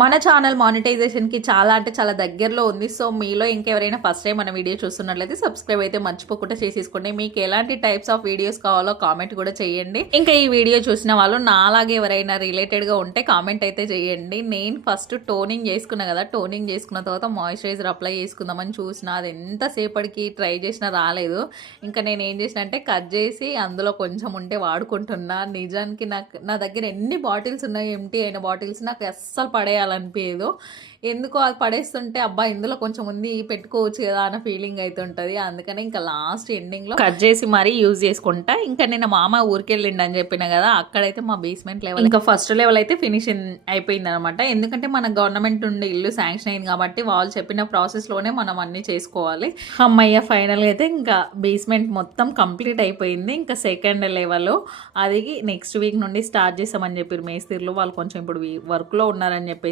మన ఛానల్ మానిటైజేషన్కి చాలా అంటే చాలా దగ్గరలో ఉంది. సో మీలో ఇంకెవరైనా ఫస్ట్ టైం మన వీడియో చూస్తున్నట్లయితే సబ్స్క్రైబ్ అయితే మర్చిపోకుండా చేసేసుకోండి. మీకు ఎలాంటి టైప్స్ ఆఫ్ వీడియోస్ కావాలో కామెంట్ కూడా చేయండి. ఇంకా ఈ వీడియో చూసిన వాళ్ళు నాలాగే ఎవరైనా రిలేటెడ్గా ఉంటే కామెంట్ అయితే చేయండి. నేను ఫస్ట్ టోనింగ్ చేసుకున్నా కదా టోనింగ్ చేసుకున్న తర్వాత మాయిశ్చరైజర్ అప్లై చేసుకుందామని చూసిన అది ఎంతసేపటికి ట్రై చేసినా రాలేదు. ఇంకా నేను ఏం చేసిన అంటే కట్ చేసి అందులో కొంచెం ఉంటే వాడుకుంటున్నా. నిజానికి నాకు నా దగ్గర ఎన్ని బాటిల్స్ ఉన్నాయి ఎంటీ అయిన బాటిల్స్ నాకు అస్సలు పడేయాలి పడేయాలనిపించదు ఎందుకో అది పడేస్తుంటే అబ్బా ఇందులో కొంచెం ఉంది పెట్టుకోవచ్చు కదా అన్న ఫీలింగ్ అయితే ఉంటుంది. అందుకని ఇంకా లాస్ట్ ఎండింగ్లో కట్ చేసి మరీ యూజ్ చేసుకుంటా. ఇంకా నేను మామ ఊరికి వెళ్ళిండి అని చెప్పిన కదా అక్కడైతే మా బేస్మెంట్ లెవెల్ ఇంకా ఫస్ట్ లెవెల్ అయితే ఫినిషింగ్ అయిపోయింది అనమాట ఎందుకంటే మన గవర్నమెంట్ నుండి ఇల్లు శాంక్షన్ అయింది కాబట్టి వాళ్ళు చెప్పిన ప్రాసెస్లోనే మనం అన్ని చేసుకోవాలి. అమ్మయ్య ఫైనల్గా అయితే ఇంకా బేస్మెంట్ మొత్తం కంప్లీట్ అయిపోయింది. ఇంకా సెకండ్ లెవెల్ అది నెక్స్ట్ వీక్ నుండి స్టార్ట్ చేస్తామని చెప్పారు మేస్త్రీలు. వాళ్ళు కొంచెం ఇప్పుడు వర్క్లో ఉన్నారని చెప్పేసి